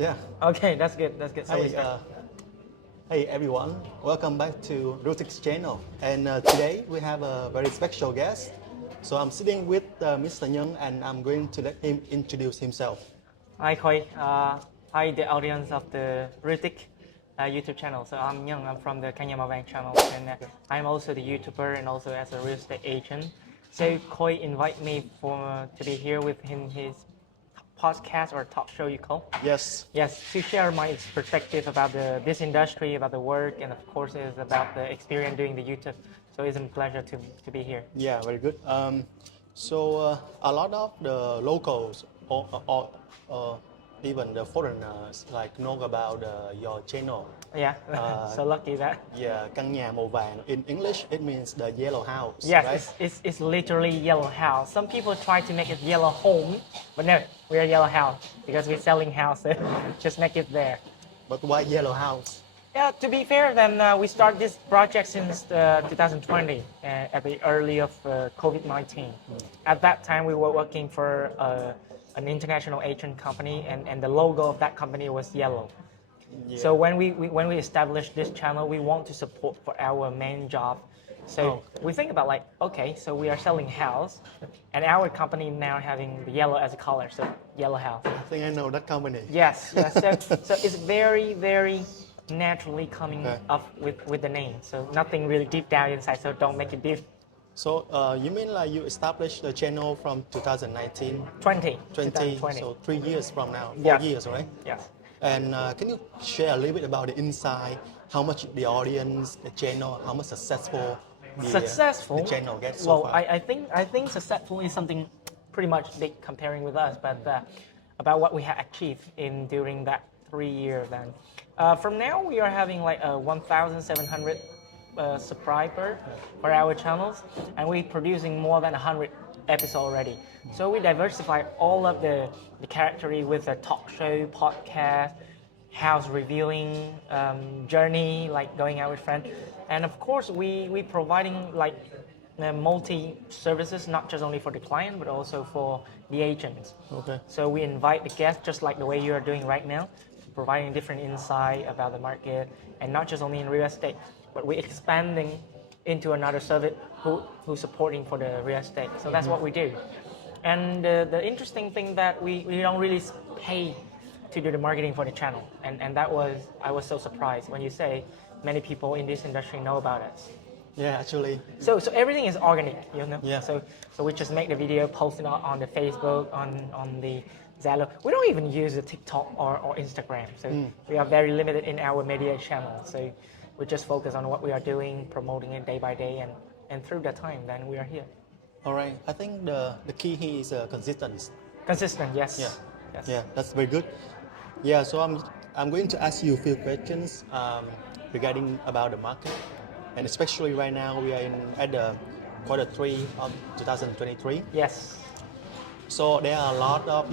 Yeah. Okay, that's good. That's good. So we Hey, start. hey everyone, welcome back to Rutik's channel. And today we have a very special guest. So I'm sitting with Mr. Young and I'm going to let him introduce himself. Hi, Koi. Hi, the audience of the Ritik YouTube channel. So I'm Young. I'm from the Căn Nhà Màu Vàng channel, and I'm also the YouTuber and also as a real estate agent. So Koi invite me to be here with his podcast or talk show, you call? Yes. Yes, to share my perspective about this industry, about the work, and of course is about the experience doing the YouTube. So it's a pleasure to be here. Yeah, very good. So a lot of the locals or even the foreigners like know about your channel. Yeah, so lucky that. Yeah, Căn Nhà Màu Vàng. In English, it means the yellow house. Yes, right? it's literally yellow house. Some people try to make it yellow home, but no, we are yellow house because we're selling house. Just make it there. But why yellow house? Yeah, to be fair, then we start this project since 2020 at the early of COVID-19. At that time, we were working for an international agent company, and the logo of that company was yellow. Yeah. So when we established this channel, we want to support for our main job. So we think about like, okay, so we are selling house, and our company now having the yellow as a color, so yellow house. I think I know that company. Yes, yes. So it's very, very naturally coming up with the name. So nothing really deep down inside. So don't make it deep. So you mean like you established the channel from 2019? 2020. So 3 years from now, 4 Yes. years, right? Yes. And can you share a little bit about the inside? How much the audience, the channel, how much successful the channel gets so far? I think successful is something pretty much big comparing with us, but about what we have achieved during that 3 years. Then from now we are having like 1,700 subscribers for our channels, and we're producing more than 100 episodes already. So we diversify all of the character with a talk show, podcast, house reviewing, journey, like going out with friends. And of course, we providing like multi services, not just only for the client, but also for the agents. Okay. So we invite the guests, just like the way you are doing right now, providing different insight about the market, and not just only in real estate, but we're expanding into another service who's supporting for the real estate. So that's what we do. And the interesting thing that we don't really pay to do the marketing for the channel, and that was, I was so surprised when you say many people in this industry know about us. Yeah, actually. So everything is organic, you know. Yeah. So we just make the video, post it on the Facebook, on the Zalo. We don't even use the TikTok or Instagram. So we are very limited in our media channel. So we just focus on what we are doing, promoting it day by day, and through that time, then we are here. All right. I think the key here is consistency. Consistent, yes. Yeah. Yes. Yeah, that's very good. Yeah, so I'm going to ask you a few questions regarding about the market, and especially right now we are at the Q3 of 2023. Yes. So there are a lot of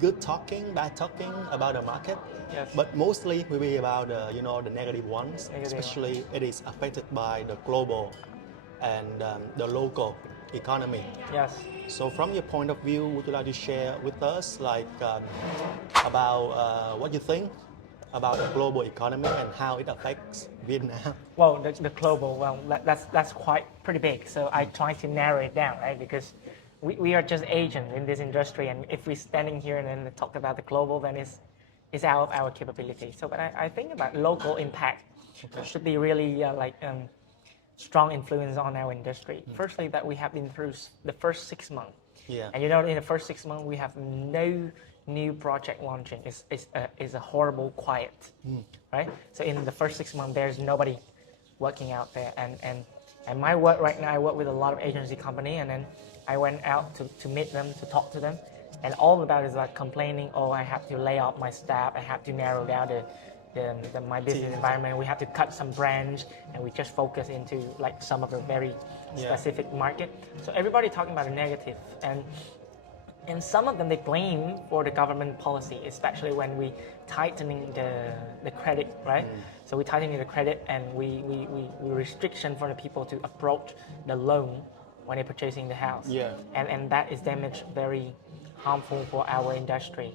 good talking, bad talking about the market. Yes. But mostly will be about the negative ones. Especially it is affected by the global and the local economy. Yes. So from your point of view, would you like to share with us about what you think about the global economy and how it affects Vietnam? Well, the global, well, that's quite pretty big. So I try to narrow it down, right? Because we are just agents in this industry, and if we're standing here and then talk about the global, then it's out of our capability. So, but I think about local impact should be really strong influence on our industry. Firstly, that we have been through the first 6 months. Yeah. And in the first 6 months, we have no new project launching. It's a horrible quiet, right? So in the first 6 months, there's nobody working out there. And my work right now, I work with a lot of agency company, and then I went out to meet them, to talk to them. And all about is like complaining, oh, I have to lay off my staff, I have to narrow down my business environment, we have to cut some branch, and we just focus into like some of the very specific market. So everybody talking about the negative, and some of them they blame for the government policy, especially when we tightening the credit, right? So we tightening the credit, and we restriction for the people to approach the loan when they're purchasing the house. Yeah. And that is damaged very harmful for our industry.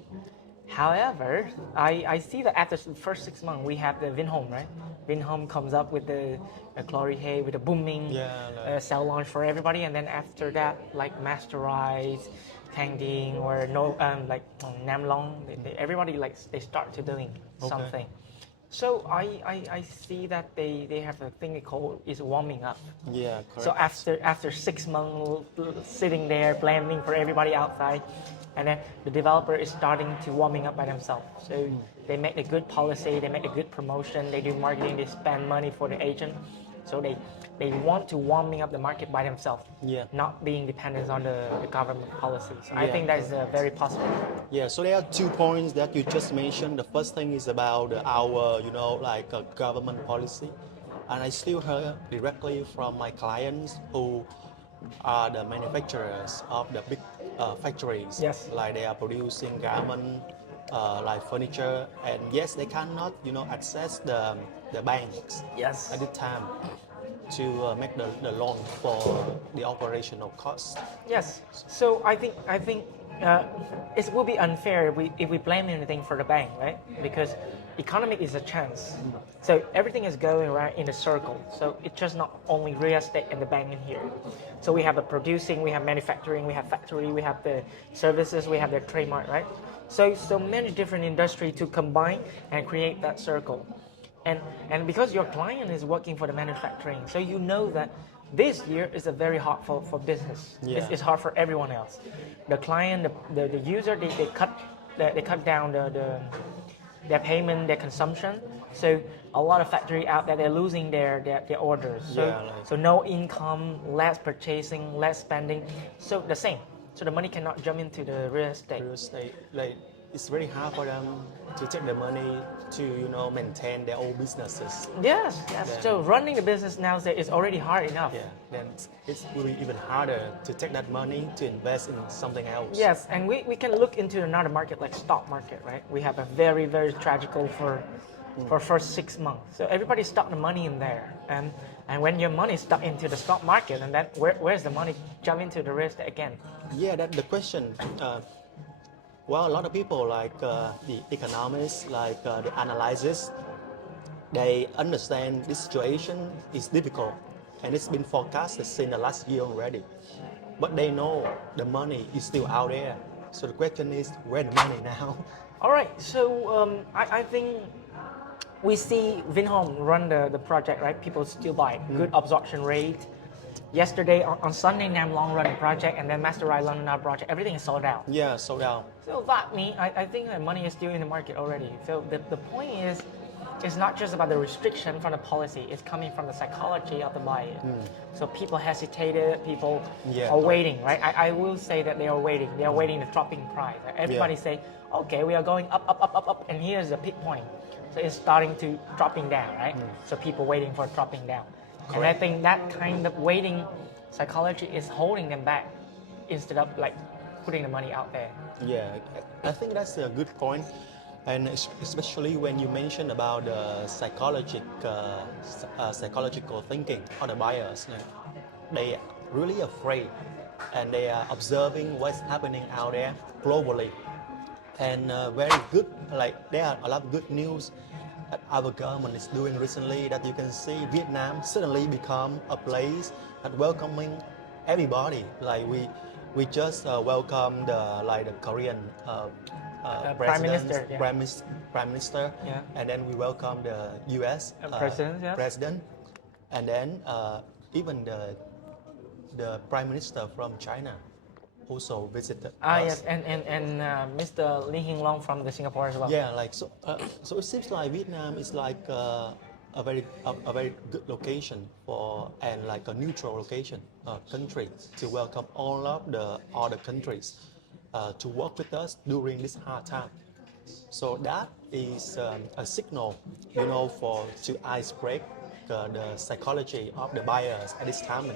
However, I see that after the first 6 months, we have the Vinhome, right? Vinhome comes up with the Chlorihei, with the booming cell launch for everybody, and then after that, like Masterize, Candid, or no, Nam Long, everybody like they start to doing something. So I see that they have a thing they call is warming up. Yeah, correct. So after 6 months sitting there blending for everybody outside, and then the developer is starting to warming up by themselves. So they make a good policy, they make a good promotion, they do marketing, they spend money for the agent. So they want to warming up the market by themselves, not being dependent on the government policies. So I think that is very positive. Yeah, so there are 2 points that you just mentioned. The first thing is about our, government policy. And I still heard directly from my clients who are the manufacturers of the big factories. Yes. Like they are producing garment, like furniture. And yes, they cannot, access the banks Yes. at this time to make the loan for the operational costs. Yes. So I think it will be unfair if we blame anything for the bank, right? Because economic is a chance. So everything is going right in a circle. So it's just not only real estate and the bank in here. So we have the producing, we have manufacturing, we have factory, we have the services, we have the trademark, right? So many different industry to combine and create that circle. And because your client is working for the manufacturing, so you know that this year is a very hard for business. It's hard for everyone else. The client, the user, they cut down their payment, their consumption. So a lot of factory out there, they're losing their orders. So no income, less purchasing, less spending. So the same. So the money cannot jump into the real estate. Like it's very hard for them to take the money to maintain their own businesses. Yes. So running a business nowadays is already hard enough. Yeah, then it will be even harder to take that money to invest in something else. Yes, and we can look into another market like stock market, right? We have a very, very tragical for first 6 months. So everybody stuck the money in there, and when your money is stuck into the stock market, and then where's the money jump into the real estate again? Yeah, that's the question. Well, a lot of people like the economists, like the analysts, they understand this situation is difficult and it's been forecasted since the last year already. But they know the money is still out there. So the question is, where the money now? All right, so I think we see Vinhome run the project, right? People still buy it. Good absorption rate. Yesterday on Sunday, Nam Long run a project, and then Master Rai run another project. Everything is sold out. Yeah, sold out. So that means I think the money is still in the market already. So the point is, it's not just about the restriction from the policy. It's coming from the psychology of the buyer. So people hesitated. People are waiting, right? I will say that they are waiting. They are waiting the dropping price. Everybody say, okay, we are going up, and here's the peak point. So it's starting to dropping down, right? So people waiting for dropping down. Correct. And I think that kind of waiting psychology is holding them back instead of like putting the money out there. Yeah, I think that's a good point. And especially when you mention about the psychological thinking of the buyers, they are really afraid and they are observing what's happening out there globally. And very good, like there are a lot of good news that our government is doing recently, that you can see Vietnam suddenly become a place that welcoming everybody. Like we just welcomed the Korean Prime Minister, Prime Minister, and then we welcome the U.S. President, and then even the Prime Minister from China also visited us. Yes, and Mr. Lee Hing Long from the Singapore as well. Yeah, like so it seems like Vietnam is like a very good location and like a neutral location country to welcome all of the other countries to work with us during this hard time. So that is a signal, to ice break the psychology of the buyers at this time.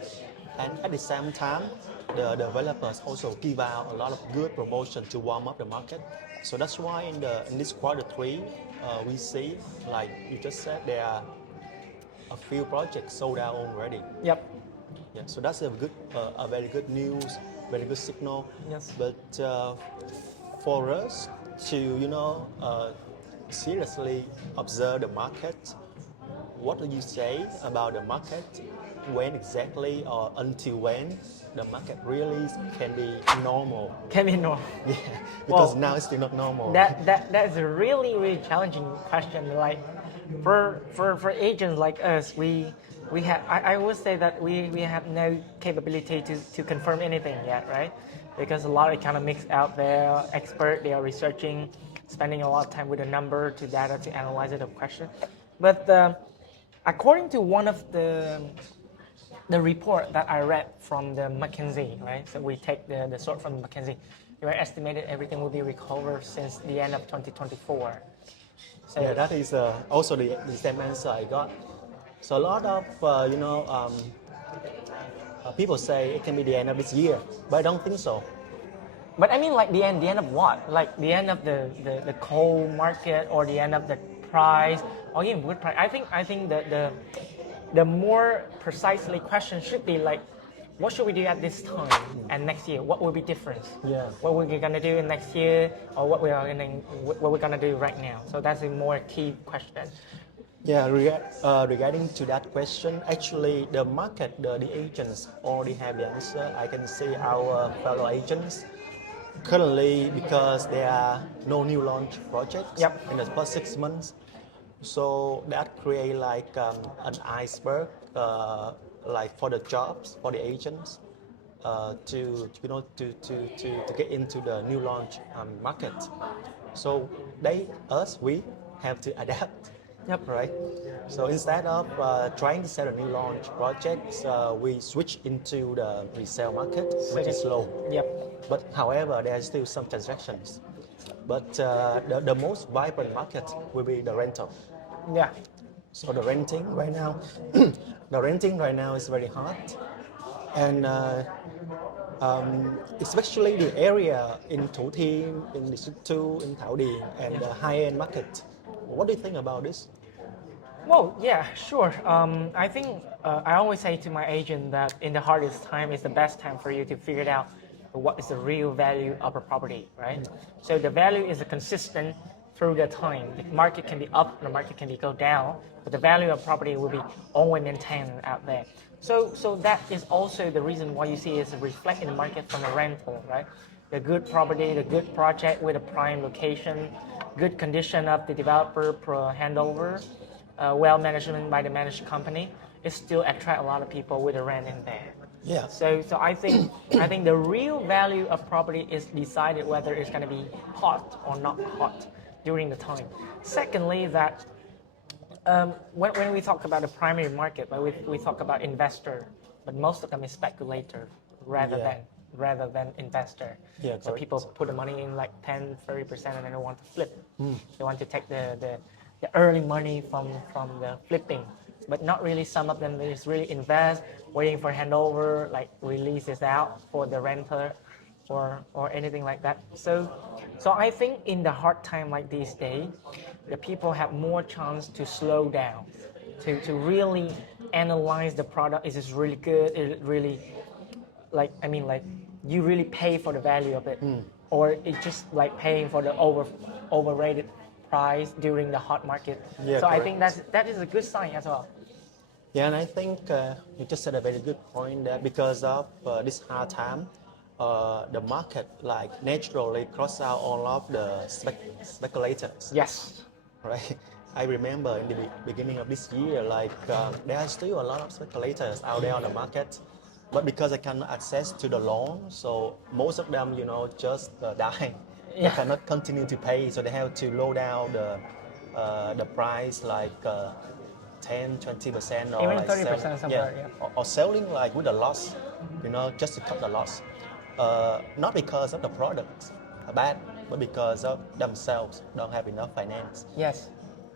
And at the same time, the developers also give out a lot of good promotion to warm up the market. So that's why in this Q3, we see, like you just said, there are a few projects sold out already. Yep. Yeah, so that's a very good news very good signal. Yes. But for us to, seriously observe the market, what do you say about the market? When exactly or until when the market really can be normal? Can we know? Yeah, because Well, now it's still not normal. That's a really challenging question. Like for agents like us, we have I would say that we have no capability to confirm anything yet, right? Because a lot of economics out there, expert, they are researching, spending a lot of time with a number to data to analyze it, a question. But according to one of the report that I read from the McKinsey, right? So we take the source from McKinsey. We estimated everything will be recovered since the end of 2024. So Yeah, that is also the same answer I got. So a lot of people say it can be the end of this year, but I don't think so. but I mean, like the end of what? Like the end of the coal market, or the end of the price, or even wood price. I think the more precisely question should be like, what should we do at this time and next year? What will be different? Yeah. What we're gonna do in next year, or what we're gonna do right now. So that's a more key question. Yeah, regarding to that question, actually the market, the agents already have the answer. I can see our fellow agents currently, because there are no new launch projects Yep. in the first 6 months. So that create like an iceberg, like for the jobs for the agents to get into the new launch market. So we have to adapt. Yep. Right. So instead of trying to sell a new launch projects, we switch into the resale market, which is slow. Yep. But however, there are still some transactions. But the most vibrant market will be the rental. Yeah. So the renting right now, the renting right now is very hot, and especially the area in Thủ Thiêm, in District 2, in Thảo Điền, and the high-end market. What do you think about this? Well, yeah, sure. I think I always say to my agent that in the hardest time is the best time for you to figure out what is the real value of a property, right? So the value is consistent through the time. The market can be up, the market can be go down, but the value of property will be always maintained out there. So that is also the reason why you see is reflect in the market from the rental, right? The good property, the good project with a prime location, good condition of the developer pro handover, well management by the managed company, it still attract a lot of people with the rent in there. Yeah. So I think the real value of property is decided whether it's going to be hot or not hot during the time. Secondly, that when we talk about the primary market, we talk about investor, but most of them is speculator rather than investor. Yeah, so correct. people put the money in like 10-30% and then they want to flip. They want to take the early money from the flipping, but not really. Some of them they just really invest, waiting for handover, like releases out for the renter or anything like that. So I think in the hard time like these days, the people have more chance to slow down, to really analyze the product. Is this really good? Is it really like you really pay for the value of it, or it's just like paying for the overrated price during the hot market. Yeah, so I correct. think that is a good sign as well. Yeah, and I think you just said a very good point that because of this hard time, the market like naturally cross out all of the speculators. Yes. Right. I remember in the beginning of this year, like there are still a lot of speculators out there on the market, but because I cannot access to the loan, so most of them, just die. They Yeah. cannot continue to pay, so they have to lower down the price like 10-20% or Even like 30% somewhere, yeah. or selling like with a loss, just to cut the loss. Not because of the products are bad, but because of themselves don't have enough finance. Yes.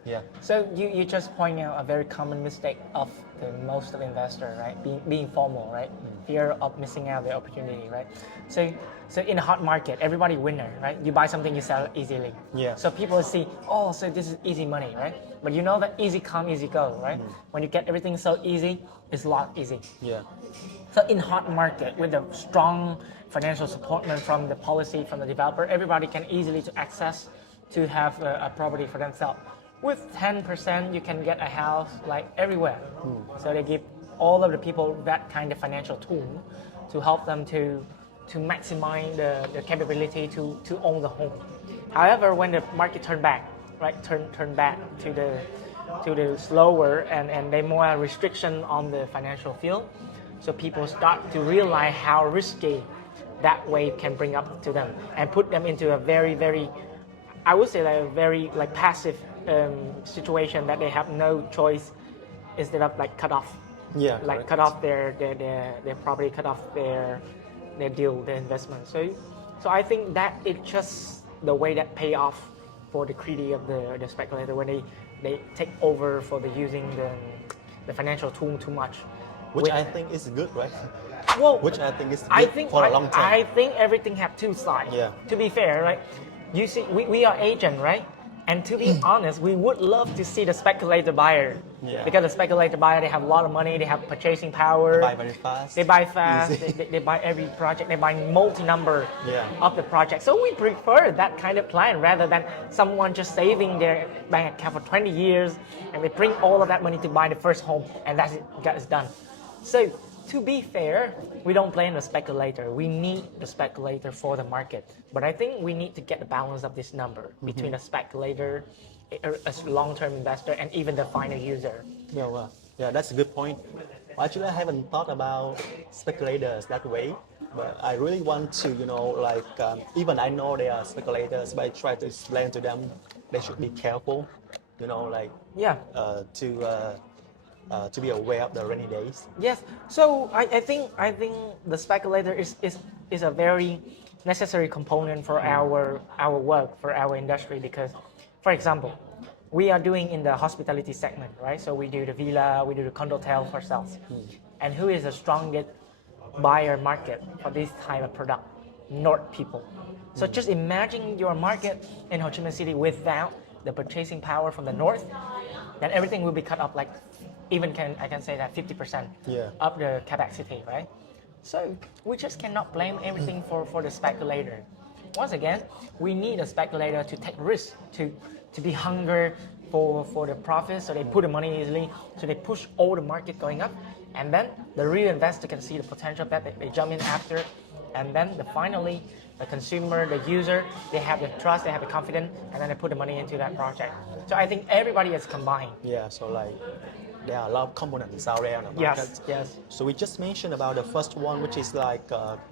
Yeah. So you just point out a very common mistake of the most of investor, right? Being formal, right? Fear of missing out the opportunity, right? So in a hot market, everybody winner, right? You buy something, you sell it easily. Yeah. So people see, oh, so this is easy money, right? But you know that easy come, easy go, right? When you get everything so easy, it's a lot easy. Yeah. So in hot market with a strong financial support from the policy, from the developer, everybody can easily to access to have a property for themselves. With 10%, you can get a house like everywhere. So they give all of the people that kind of financial tool to help them to maximize the capability to own the home. However, when the market turn back, right, turn back to the slower and they more restriction on the financial field, so people start to realize how risky that way can bring up to them and put them into a very, I would say like a very like passive situation that they have no choice instead of like cut off. Yeah, Like correct. cut off their property, cut off their deal, their investment. So I think that it's just the way that pay off for the greedy of the speculator when they take over for the using the financial tool too much. Which I think is good, right? Well, Which I think is good for a long term. I think everything have two sides. Yeah. To be fair, right? You see, we are agent, right? And to be honest, we would love to see the speculator buyer. Yeah. Because the speculator buyer, they have a lot of money, they have purchasing power. Buy very fast. They buy fast. Easy. They buy every project. They buy multi-number Yeah. of the project. So we prefer that kind of client rather than someone just saving their bank account for 20 years and they bring all of that money to buy the first home and that's it, that is done. So to be fair, we don't blame the speculator. We need the speculator for the market. But I think we need to get the balance of this number between a speculator, a long-term investor, and even the final user. Yeah, well, yeah, that's a good point. Well, actually, I haven't thought about speculators that way, but I really want to, even I know they are speculators, but I try to explain to them they should be careful, Yeah. to be aware of the rainy days. Yes. So I think the speculator is a very necessary component for our work, for our industry, because, for example, we are doing in the hospitality segment, right? So we do the villa, we do the condo hotel for sales. And who is the strongest buyer market for this type of product? North people. So just imagine your market in Ho Chi Minh City without the purchasing power from the north, then everything will be cut off like I can say that 50% Yeah. of the capacity, right? So we just cannot blame everything for the speculator. Once again, we need a speculator to take risks, to be hunger for the profit, so they put the money easily, so they push all the market going up, and then the real investor can see the potential that they jump in after, and then finally the consumer, the user, they have the trust, they have the confidence, and then they put the money into that project. So I think everybody is combined. Yeah, so there are a lot of components out there in the market. Yes. So we just mentioned about the first one, which is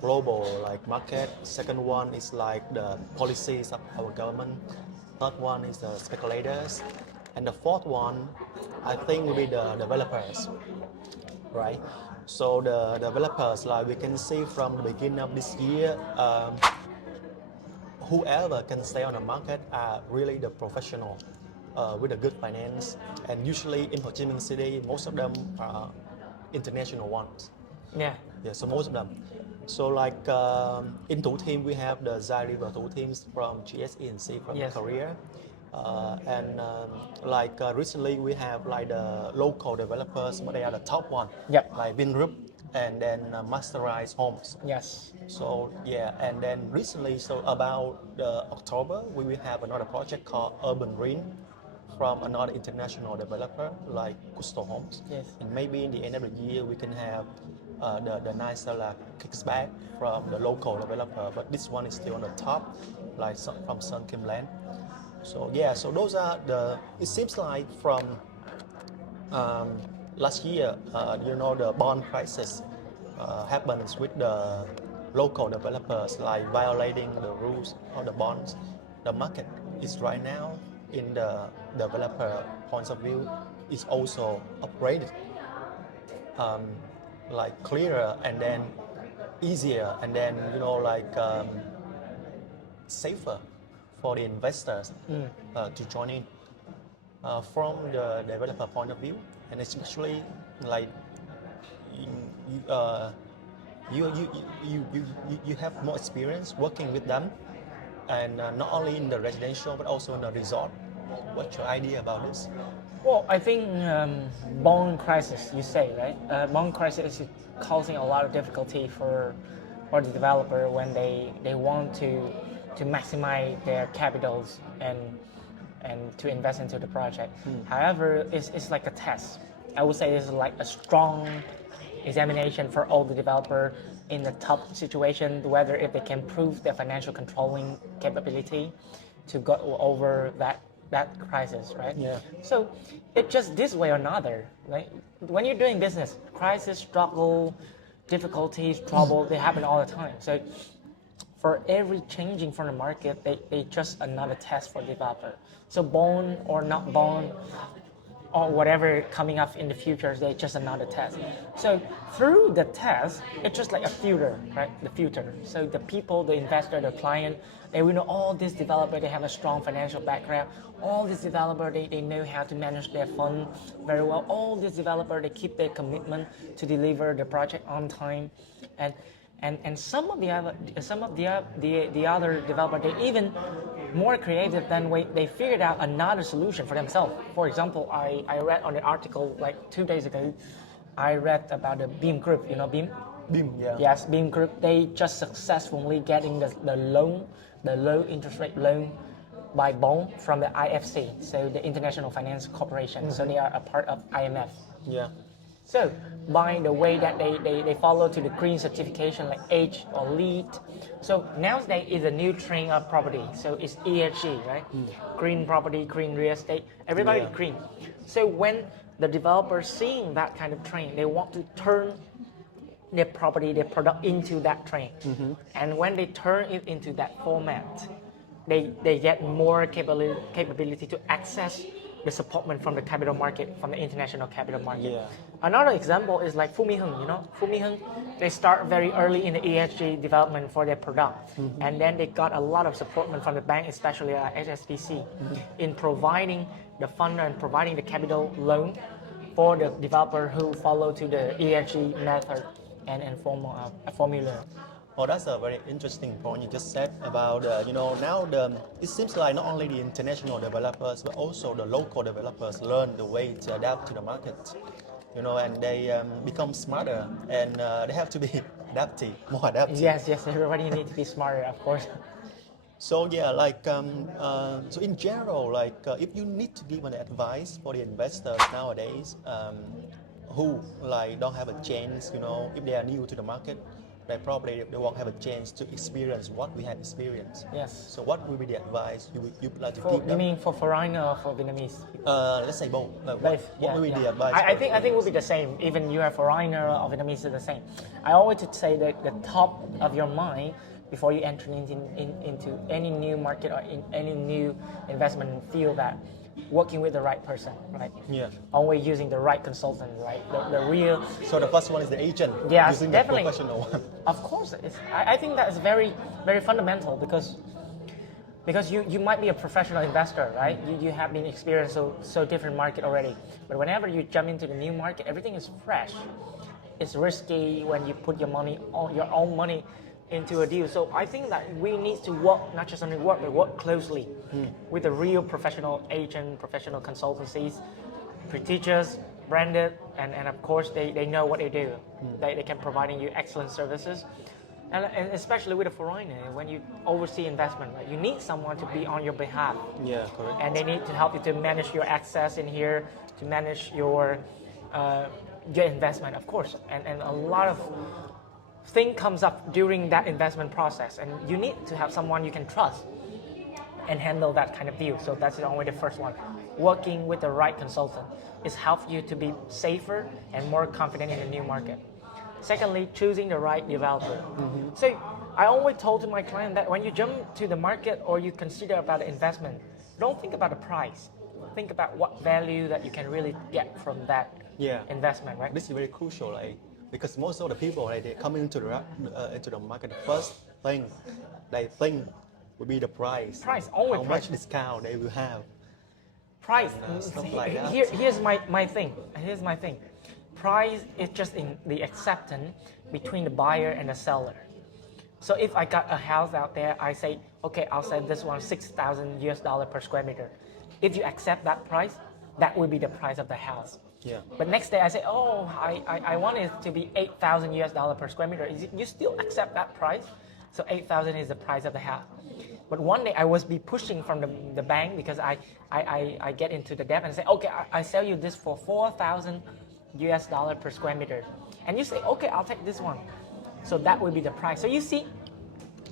global market. Second one is the policies of our government. Third one is the speculators, and the fourth one, I think, will be the developers, right? So the developers, we can see from the beginning of this year, whoever can stay on the market are really the professional. With a good finance, and usually in Ho Chi Minh City, most of them are international ones. Yeah. Yeah, so most of them. So in Thủ Thiêm, we have the Zai River Thủ Thiêm from GSE&C from Yes. Korea. Recently we have the local developers, but they are the top one. Yep. Like Vingroup and then Masterized Homes. Yes. So yeah, and then recently, so about October, we will have another project called Urban Green from another international developer like Gusto Homes. Yes. And maybe in the end of the year, we can have the nicer kickback from the local developer, but this one is still on the top, from Sun Kim Land. So yeah, so those are it seems like from last year, the bond crisis happens with the local developers violating the rules of the bonds. The market is right now, in the developer point of view, is also upgraded, clearer and then easier and then safer for the investors to join in. from the developer point of view, and especially like you have more experience working with them, and not only in the residential but also in the resort. What's your idea about this? Well, I think bond crisis, you say, right? Bond crisis is causing a lot of difficulty for the developer when they want to maximize their capitals and to invest into the project. However, it's like a test. I would say it's like a strong examination for all the developer in the tough situation, whether if they can prove their financial controlling capability to go over that crisis, right? Yeah. So it's just this way or another, right? When you're doing business, crisis, struggle, difficulties, trouble, they happen all the time. So for every changing from the market, they just another test for developer. So bond or not bond, or whatever coming up in the future, they just another test. So through the test, it's just like a filter, right? The filter. So the people, the investor, the client, they will know all these developers, they have a strong financial background. All these developers, they know how to manage their fund very well. All these developers, they keep their commitment to deliver the project on time. And some of the other developers, they even more creative than they figured out another solution for themselves. For example, I read on an article like 2 days ago, I read about the Beam Group. You know Beam? Beam, yeah. Yes, Beam Group. They just successfully getting the loan, the low interest rate loan by bond from the IFC, so the International Finance Corporation. So they are a part of IMF. Yeah. So by the way that they follow to the green certification like H or LEED. So nowadays is a new trend of property. So it's ESG, right? Green property, green real estate, everybody Yeah. green. So when the developers seeing that kind of trend, they want to turn their property, their product into that trend. And when they turn it into that format, they get more capability to access the support from the capital market, from the international capital market. Yeah. Another example is like Fumiheng, you know, Fumiheng, they start very early in the ESG development for their product. And then they got a lot of support from the bank, especially HSBC, in providing the fund and providing the capital loan for the developer who follow to the ESG method and formula. Oh, that's a very interesting point you just said about, now it seems like not only the international developers, but also the local developers learn the way to adapt to the market, and they become smarter, and they have to be adaptive, more adaptive. Yes, everybody needs to be smarter, of course. So yeah, so in general, if you need to give an advice for the investors nowadays, who don't have a chance, if they are new to the market, they won't have a chance to experience what we have experienced. Yes. So what will be the advice you would like to For, give you them? mean for foreigner or for Vietnamese? Let's say both. What Both, will be yeah. the advice? I for think it will be the same. Even you are foreigner or Vietnamese is the same. I always say that the top of your mind before you enter into any new market or in any new investment field, that working with the right person, right? Yeah. Always using the right consultant, right? The real. So the first one is the agent. Yes, using definitely. The professional one. Of course, I think that is very, very fundamental because you might be a professional investor, right? You have been experienced so different market already. But whenever you jump into the new market, everything is fresh. It's risky when you put your own money into a deal. So I think that we need to work, not just only work, but work closely with the real professional agent, professional consultancies, prestigious, branded, and of course they know what they do. They can providing you excellent services. And especially with a foreigner, when you oversee investment, right, you need someone to be on your behalf. Yeah, correct. And they need to help you to manage your access in here, to manage your investment, of course. And a lot of thing comes up during that investment process, and you need to have someone you can trust and handle that kind of deal. So that's only the first one. Working with the right consultant is help you to be safer and more confident in the new market. Secondly, choosing the right developer. So I always told to my client that when you jump to the market or you consider about the investment, don't think about the price. Think about what value that you can really get from that investment, right? This is very crucial, because most of the people, they come into the market, the first thing they think will be the price. Always How price. much discount they will have. Price. and stuff like that. Here's my thing. Here's my thing. Price is just in the acceptance between the buyer and the seller. So if I got a house out there, I say, okay, I'll sell this one $6,000 per square meter. If you accept that price, that will be the price of the house. Yeah. But next day I say, oh, I want it to be $8,000 per square meter. You still accept that price? So 8,000 is the price of the house. But one day I was be pushing from the bank because I get into the debt and say, okay, I sell you this for $4,000 per square meter. And you say, okay, I'll take this one. So that will be the price. So you see,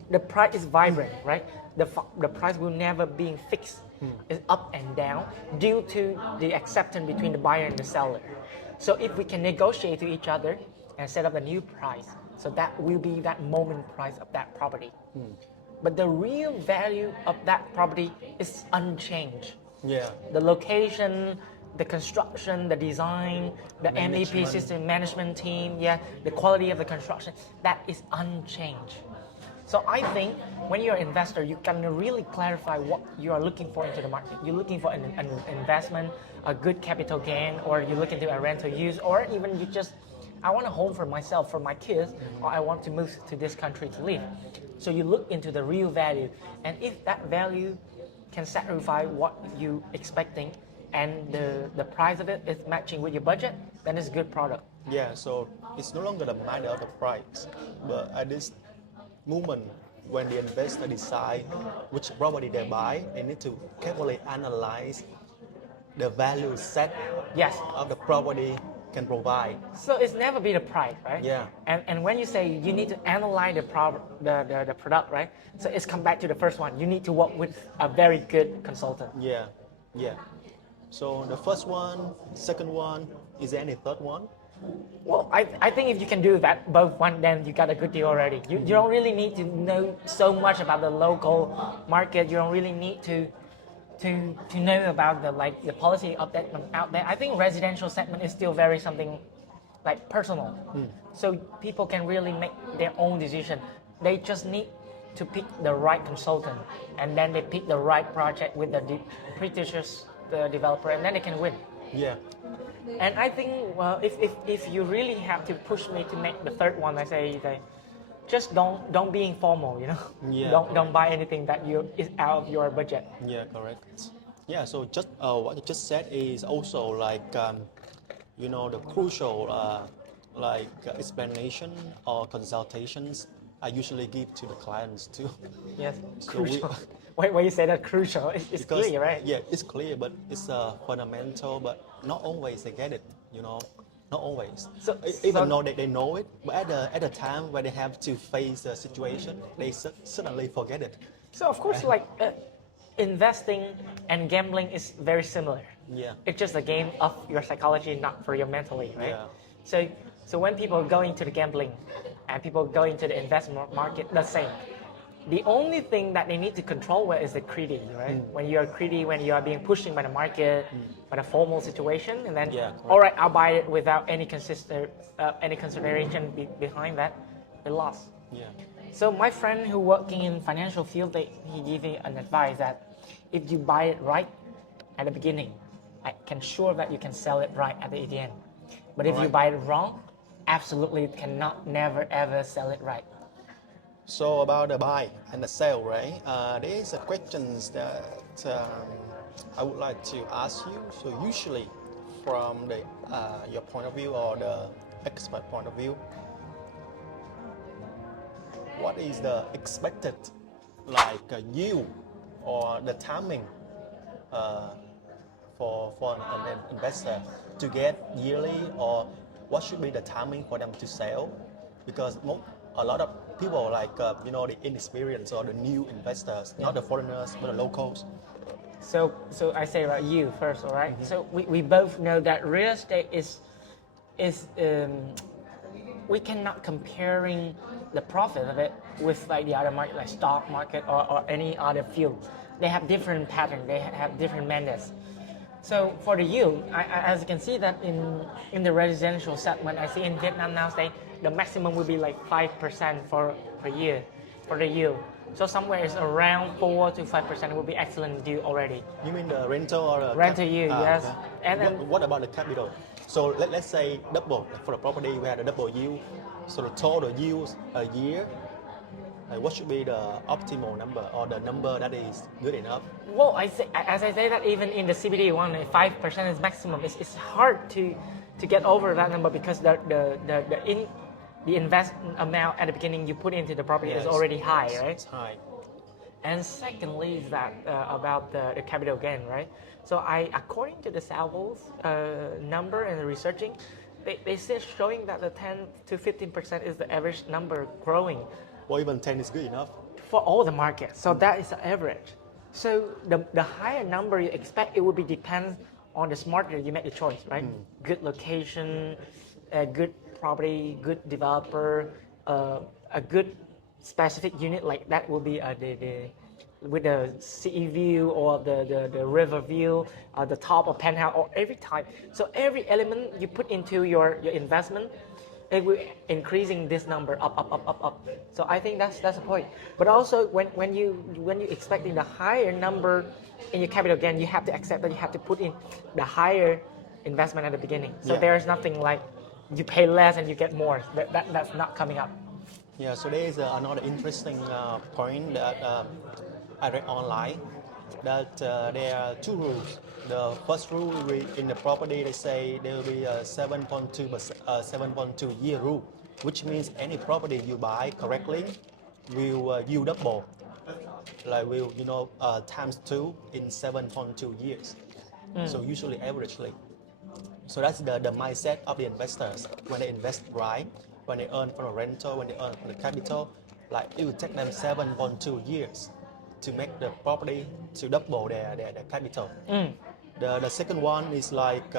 the price is vibrant, right? The price will never be fixed. It's up and down due to the acceptance between the buyer and the seller. So if we can negotiate to each other and set up a new price, so that will be that moment price of that property. But the real value of that property is unchanged. Yeah. The location, the construction, the design, the MEP Management. system, management team, the quality of the construction, that is unchanged. So I think when you're an investor, you can really clarify what you are looking for into the market. You're looking for an investment, a good capital gain, or you look into a rental use, or even you just, I want a home for myself, for my kids, or I want to move to this country to live. So you look into the real value, and if that value can satisfy what you expecting, and the price of it is matching with your budget, then it's a good product. Yeah, so it's no longer the matter of the price, but at this moment when the investor decide which property they buy, they need to carefully analyze the value set Yes. of the property can provide. So it's never be the price, right? Yeah. And when you say you need to analyze the product, right? So it's come back to the first one. You need to work with a very good consultant. Yeah, yeah. So the first one, second one, is there any third one? Well, I think if you can do that, both one, then you got a good deal already. You don't really need to know so much about the local market. You don't really need to know about the policy of that out there. I think residential segment is still very something like personal. So people can really make their own decision. They just need to pick the right consultant, and then they pick the right project with the prestigious developer, and then they can win. Yeah. And I think, well, if you really have to push me to make the third one, I say just don't be informal, you know. Yeah. Don't buy anything that is out of your budget. Yeah, correct. Yeah, so just what you just said is also like the crucial explanation or consultations I usually give to the clients too. Yes, So crucial. When you say that crucial, it's because, clear, right? Yeah, it's clear, but it's fundamental, but not always they get it, not always. So- Even though they know it, but at the time when they have to face the situation, they suddenly forget it. So of course, investing and gambling is very similar. Yeah. It's just a game of your psychology, not for your mentally, right? Yeah. So when people go into the gambling and people go into the investment market, the same. The only thing that they need to control is the greedy, right? When you are greedy, when you are being pushed by the market, by the formal situation, and then, Yeah, correct. all right, I'll buy it without any consideration behind that, they lost. Yeah. So my friend who working in financial field, he gave me an advice that if you buy it right at the beginning, I can sure that you can sell it right at the end. But if you buy it wrong, absolutely you cannot never ever sell it right. So about the buy and the sell, right? There is a questions that I would like to ask you. So usually, from your point of view or the expert point of view, what is the expected yield or the timing for an investor to get yearly, or what should be the timing for them to sell? Because a lot of people the inexperienced or the new investors, not the foreigners but the locals. So I say about you first, all right? So we both know that real estate is we cannot comparing the profit of it with the other market, like stock market or any other field. They have different patterns. They have different mandates. So for the yield, as you can see that in the residential segment, I see in Vietnam now, the maximum will be like 5% per year for the yield. So somewhere is around 4 to 5% will be excellent deal already. You mean the rental or the Rental yield, yes. Okay. And then What about the capital? So let's say double for the property we had a double yield. So the total yield a year. What should be the optimal number or the number that is good enough? well, as I say that even in the CBD one, 5% is maximum. It's hard to get over that number because the investment amount at the beginning you put into the property is already high, right? It's high. And secondly is that about the capital gain, right? So according to the Salvo's number and the researching, they still showing that the 10 to 15% is the average number growing Or even 10 is good enough. for all the markets. So that is the average. So the higher number you expect, it will be depends on the smarter you make the choice, right? Good location, a good property, good developer, a good specific unit like that will be the with the sea view or the river view, the top of penthouse or every type. So every element you put into your investment, it will increasing this number up. So I think that's the point. But also when you expecting the higher number in your capital gain, you have to accept that you have to put in the higher investment at the beginning. So there is nothing like you pay less and you get more. That's not coming up. Yeah, so there is another interesting point that I read online that there are two rules. The first rule in the property they say there will be a 7.2 year rule, which means any property you buy correctly will yield double, like will times 2 in 7.2 years. So usually averagely. So that's the mindset of the investors when they invest right, when they earn from the rental, when they earn from the capital, like it will take them 7.2 years to make the property to double their capital. The second one is like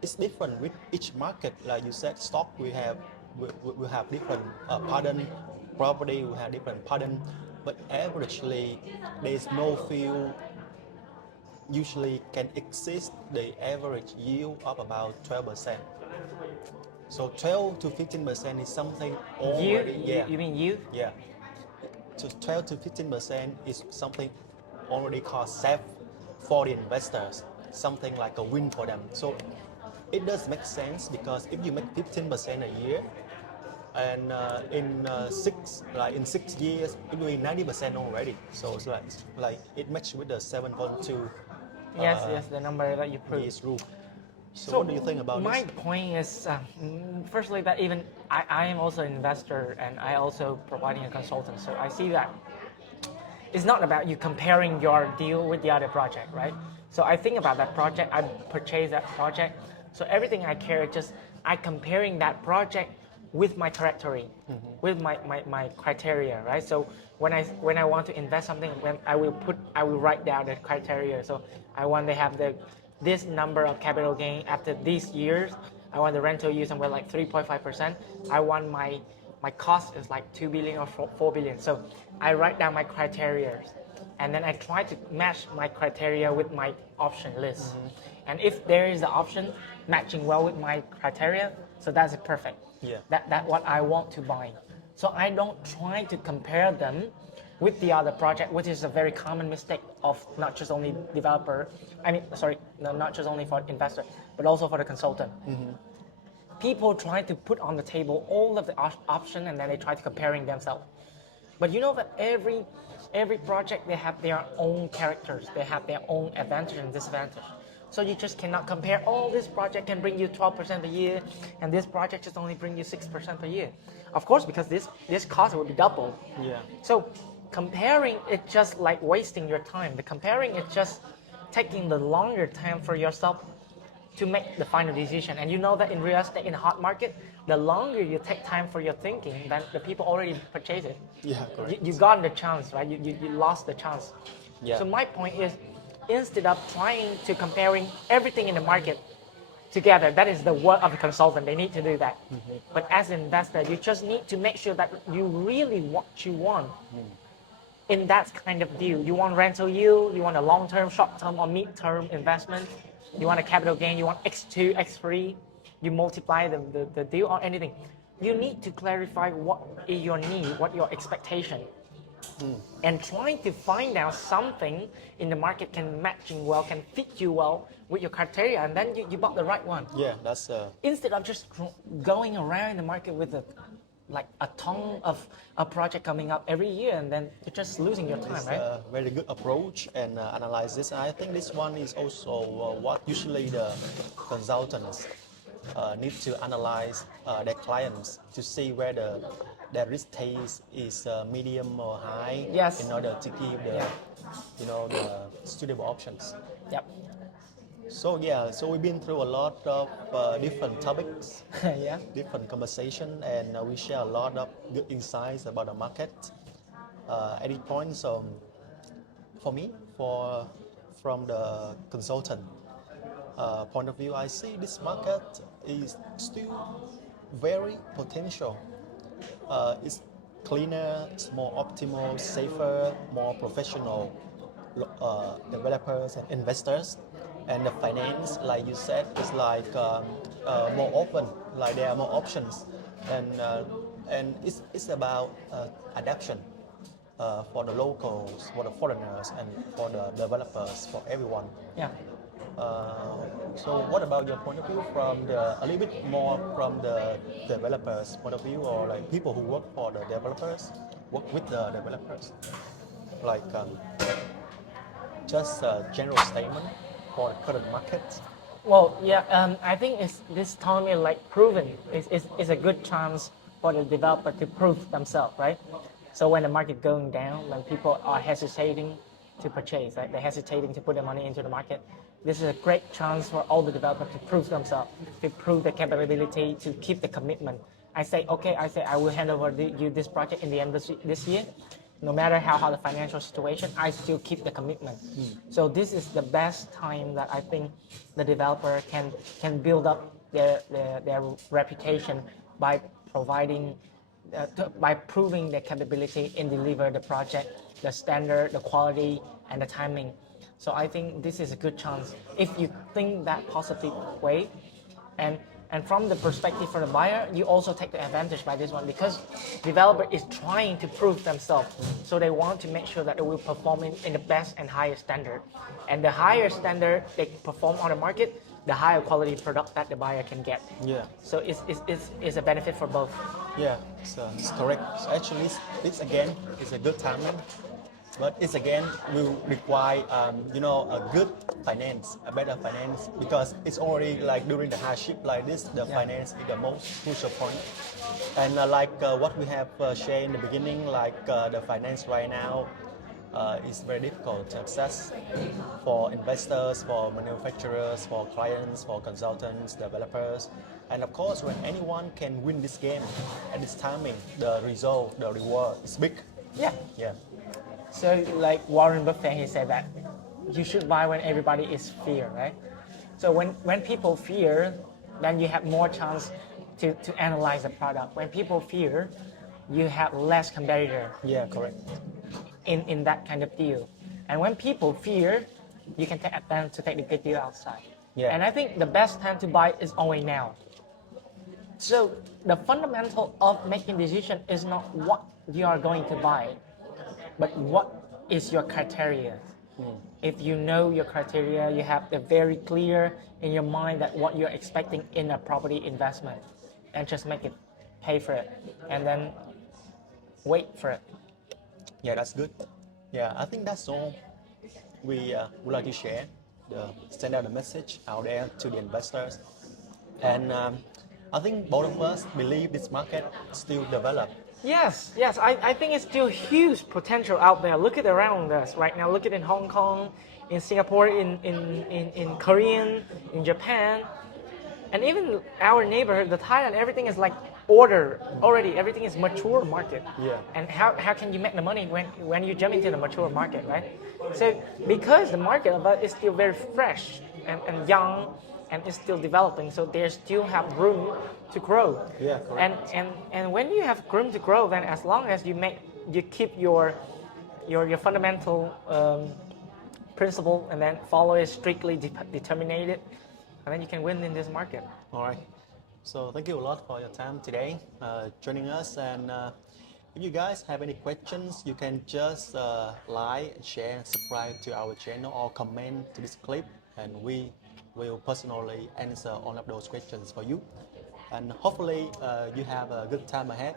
it's different with each market. Like you said, stock we have different pattern, property we have different pattern, but averagely there is no field usually can exceed the average yield of about 12%. So 12 to 15% is something already. You mean you? Yeah. So 12 to 15% is something already called safe for the investors, something like a win for them. So it does make sense because if you make 15% a year, and in 6 years it will be 90% already. So it's like it matches with the 7.2. Yes, the number that you proved. Yes, rule. So what do you think about my this? point is, firstly, that even I am also an investor and I also providing a consultant. So I see that it's not about you comparing your deal with the other project, right? So I think about that project, I purchase that project. So everything I care, just I comparing that project with my criteria, with my criteria, right? So when I want to invest something, when I will write down the criteria. So I want to have this number of capital gain after these years. I want the rental yield somewhere like 3.5%. I want my cost is like 2 billion or 4 billion. So I write down my criteria, and then I try to match my criteria with my option list. And if there is the option matching well with my criteria, so that's perfect. Yeah. That what I want to buy. So I don't try to compare them with the other project, which is a very common mistake of not just only developer. Not just only for investor, but also for the consultant. People try to put on the table all of the options and then they try to comparing themselves. But you know that every project they have their own characters, they have their own advantage and disadvantage. So you just cannot compare, this project can bring you 12% a year and this project just only bring you 6% per year. Of course, because this cost will be double. Yeah. So comparing it just like wasting your time. The comparing is just taking the longer time for yourself to make the final decision. And you know that in real estate, in a hot market, the longer you take time for your thinking, then the people already purchase it. Yeah, correct. You got the chance, right? You lost the chance. Yeah. So my point is, instead of trying to comparing everything in the market together, that is the work of a consultant. They need to do that. But as an investor, you just need to make sure that you really what you want in that kind of deal. You want rental yield, you want a long-term, short-term, or mid-term investment, you want a capital gain, you want X2, X3, you multiply the deal or anything. you need to clarify what is your need, what your expectation, and trying to find out something in the market can matching well, can fit you well with your criteria, and then you bought the right one. Yeah, that's Instead of just going around in the market with a ton of a project coming up every year, and then you're just losing your time, it's right? a very good approach and analyze this. I think this one is also what usually the consultants need to analyze their clients to see whether their risk taste is medium or high Yes. in order to give the Yeah. the suitable options. Yep. So yeah, so we've been through a lot of different topics, Yeah. different conversation, and we share a lot of good insights about the market at this point. So for me, from the consultant point of view, I see this market is still very potential. It's cleaner, it's more optimal, safer, more professional developers and investors. And the finance, like you said, is like more open, like there are more options, and it's about adaptation for the locals, for the foreigners, and for the developers, for everyone. Yeah. So what about your point of view from a little bit more from the developers point of view, or like people who work for the developers, work with the developers, like just a general statement for the current market? Well, yeah, I think this time is like proven. It's a good chance for the developer to prove themselves, right? So when the market going down, when people are hesitating to purchase, right? They're hesitating to put their money into the market. This is a great chance for all the developers to prove themselves, to prove their capability, to keep the commitment. I say, okay, I will hand over you this project in the end of this year. No matter how hard the financial situation, I still keep the commitment. So this is the best time that I think the developer can build up their reputation by providing, by proving their capability in deliver the project, the standard, the quality, and the timing. So I think this is a good chance if you think that positive way, and from the perspective for the buyer, you also take the advantage by this one because developer is trying to prove themselves. So they want to make sure that they will perform in the best and highest standard. And the higher standard they perform on the market, the higher quality product that the buyer can get. Yeah. So it's a benefit for both. Yeah, it's correct. So actually, this again is a good timing, but it's again will require a good finance, a better finance, because it's already like during the hardship like this, the finance is the most crucial point. And what we have shared in the beginning, the finance right now is very difficult to access for investors, for manufacturers, for clients, for consultants, developers. And of course, when anyone can win this game at this timing, the result, the reward is big. Yeah. Yeah. So like Warren Buffett, he said that you should buy when everybody is fear, right? So when people fear, then you have more chance to analyze the product. When people fear, you have less competitor. Yeah, correct. In that kind of deal. And when people fear, you can take advantage to take the good deal outside. Yeah. And I think the best time to buy is always now. So the fundamental of making decision is not what you are going to buy, but what is your criteria. If you know your criteria, you have the very clear in your mind that what you're expecting in a property investment, and just make it, pay for it, and then wait for it. Yeah, that's good. Yeah, I think that's all we would like to share, send out a message out there to the investors. And I think both of us believe this market still develop. Yes, I think it's still huge potential out there. Look at around us right now. Look at in Hong Kong, in Singapore, in Korean, in Japan, and even our neighborhood, the Thailand. Everything is like order already. Everything is mature market. Yeah. And how can you make the money when you jump into the mature market, right? So because the market of it is still very fresh and young, and it's still developing, so there still have room to grow. Yeah, correct. And when you have room to grow, then as long as you keep your fundamental principle and then follow it strictly determined, and then you can win in this market. All right. So thank you a lot for your time today, joining us. And if you guys have any questions, you can just like, share, and subscribe to our channel or comment to this clip, and we will personally answer all of those questions for you. And hopefully, you have a good time ahead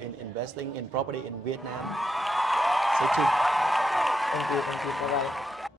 in investing in property in Vietnam. Stay tuned. Thank you. Bye bye.